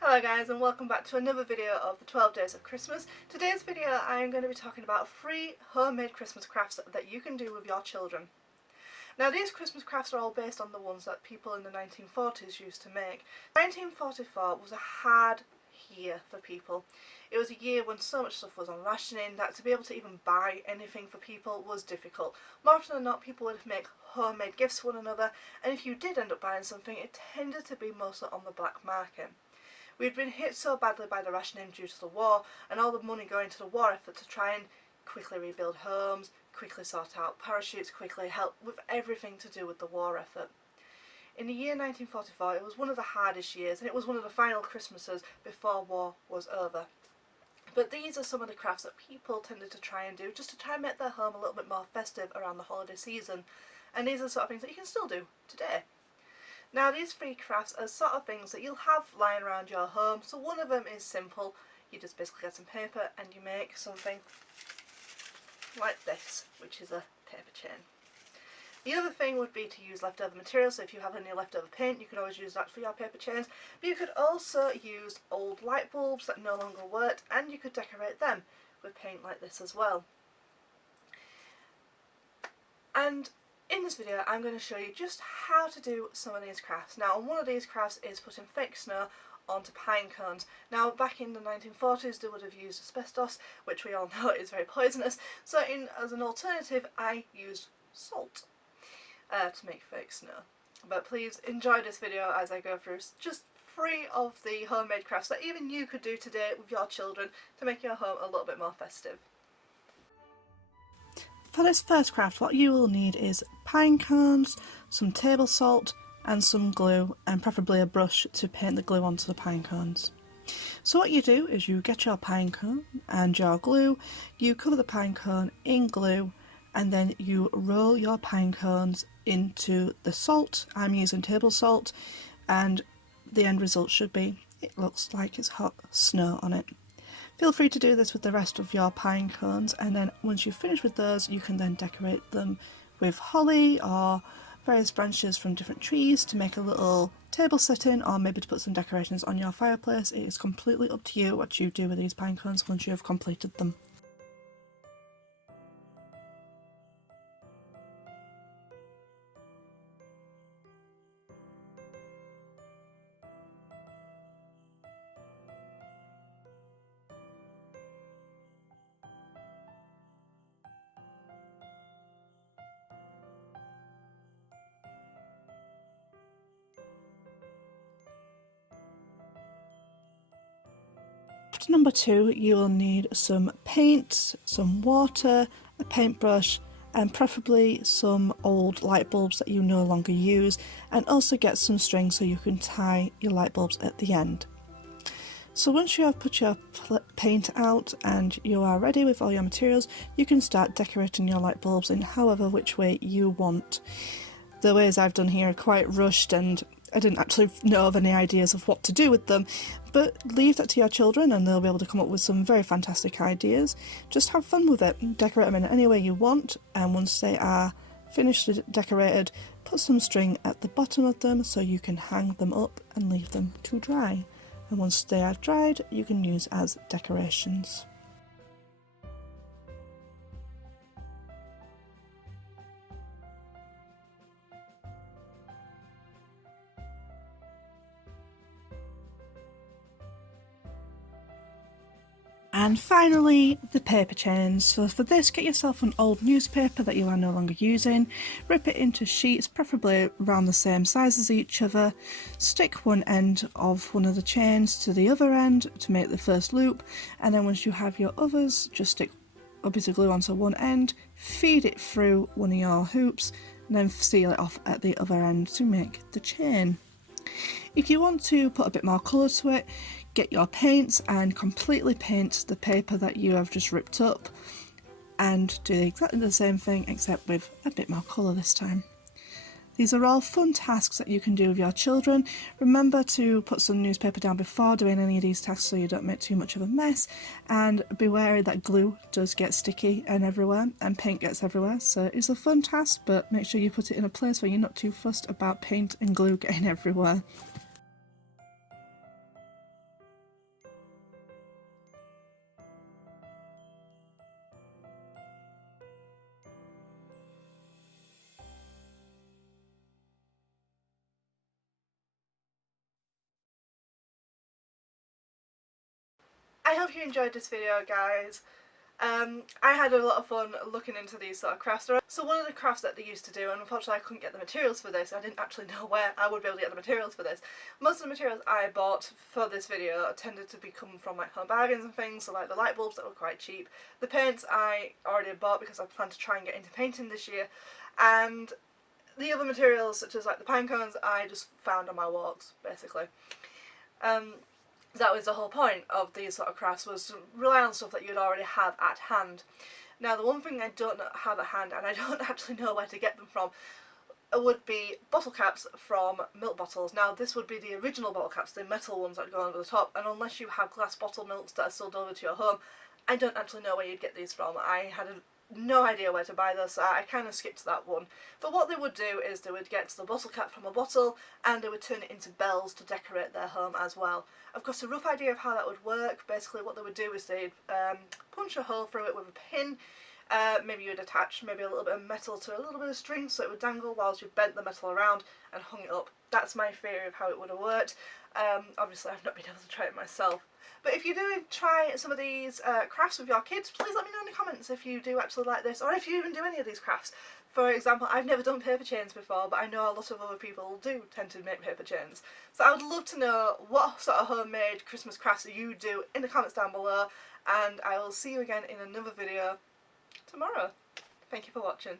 Hello guys, and welcome back to another video of the 12 Days of Christmas. Today's video I am going to be talking about free homemade Christmas crafts that you can do with your children. Now these Christmas crafts are all based on the ones that people in the 1940s used to make. 1944 was a hard year for people. It was a year when so much stuff was on rationing that to be able to even buy anything for people was difficult. More often than not, people would make homemade gifts to one another, and if you did end up buying something, it tended to be mostly on the black market. We'd been hit so badly by the rationing due to the war, and all the money going to the war effort to try and quickly rebuild homes, quickly sort out parachutes, quickly help with everything to do with the war effort. In the year 1944, it was one of the hardest years, and it was one of the final Christmases before war was over. But these are some of the crafts that people tended to try and do just to try and make their home a little bit more festive around the holiday season, and these are the sort of things that you can still do today. Now these free crafts are sort of things that you'll have lying around your home. So one of them is simple. You just basically get some paper and you make something like this, which is a paper chain. The other thing would be to use leftover material, so if you have any leftover paint you can always use that for your paper chains. But you could also use old light bulbs that no longer worked, and you could decorate them with paint like this as well. And in this video I'm going to show you just how to do some of these crafts. Now one of these crafts is putting fake snow onto pine cones. Now back in the 1940s they would have used asbestos, which we all know is very poisonous, so as an alternative I used salt to make fake snow. But please enjoy this video as I go through just free of the homemade crafts that even you could do today with your children to make your home a little bit more festive. For this first craft, what you will need is pine cones, some table salt and some glue, and preferably a brush to paint the glue onto the pine cones. So what you do is you get your pine cone and your glue, you cover the pine cone in glue, and then you roll your pine cones into the salt. I'm using table salt, and the end result should be, it looks like it's hot snow on it. Feel free to do this with the rest of your pine cones, and then once you've finished with those you can then decorate them with holly or various branches from different trees to make a little table setting, or maybe to put some decorations on your fireplace. It is completely up to you what you do with these pine cones once you have completed them. Number 2, you will need some paint, some water, a paintbrush, and preferably some old light bulbs that you no longer use, and also get some string so you can tie your light bulbs at the end. So once you have put your paint out and you are ready with all your materials, you can start decorating your light bulbs in however which way you want. The ways I've done here are quite rushed and I didn't actually know of any ideas of what to do with them, but leave that to your children and they'll be able to come up with some very fantastic ideas. Just have fun with it, decorate them in any way you want, and once they are finished decorated, put some string at the bottom of them so you can hang them up and leave them to dry. And once they are dried, you can use as decorations. And finally, the paper chains. So for this, get yourself an old newspaper that you are no longer using, rip it into sheets, preferably around the same size as each other, stick one end of one of the chains to the other end to make the first loop, and then once you have your others, just stick a bit of glue onto one end, feed it through one of your hoops, and then seal it off at the other end to make the chain. If you want to put a bit more colour to it, get your paints and completely paint the paper that you have just ripped up and do exactly the same thing except with a bit more colour this time. These are all fun tasks that you can do with your children. Remember to put some newspaper down before doing any of these tasks so you don't make too much of a mess, and be wary that glue does get sticky and everywhere and paint gets everywhere, so it's a fun task, but make sure you put it in a place where you're not too fussed about paint and glue getting everywhere. I hope you enjoyed this video, guys. I had a lot of fun looking into these sort of crafts. So one of the crafts that they used to do, and unfortunately I couldn't get the materials for this, I didn't actually know where I would be able to get the materials for this. Most of the materials I bought for this video tended to be coming from like Home Bargains and things, so like the light bulbs that were quite cheap. The paints I already bought because I plan to try and get into painting this year, and the other materials such as like the Pinecones I just found on my walks, basically. That was the whole point of these sort of crafts, was to rely on stuff that you'd already have at hand. Now the one thing I don't have at hand, and I don't actually know where to get them from, would be bottle caps from milk bottles. Now this would be the original bottle caps, the metal ones that go over the top, and unless you have glass bottle milks that are still delivered to your home, I don't actually know where you'd get these from. I had no idea where to buy this, so I kind of skipped that one. But what they would do is they would get the bottle cap from a bottle and they would turn it into bells to decorate their home as well. I've got a rough idea of how that would work. Basically what they would do is they'd punch a hole through it with a pin. Maybe you would attach maybe a little bit of metal to a little bit of string so it would dangle whilst you bent the metal around and hung it up. That's my theory of how it would have worked. Obviously I've not been able to try it myself. But if you do try some of these crafts with your kids, please let me know in the comments if you do actually like this, or if you even do any of these crafts. For example, I've never done paper chains before, but I know a lot of other people do tend to make paper chains. So I would love to know what sort of homemade Christmas crafts you do in the comments down below, and I will see you again in another video tomorrow. Thank you for watching.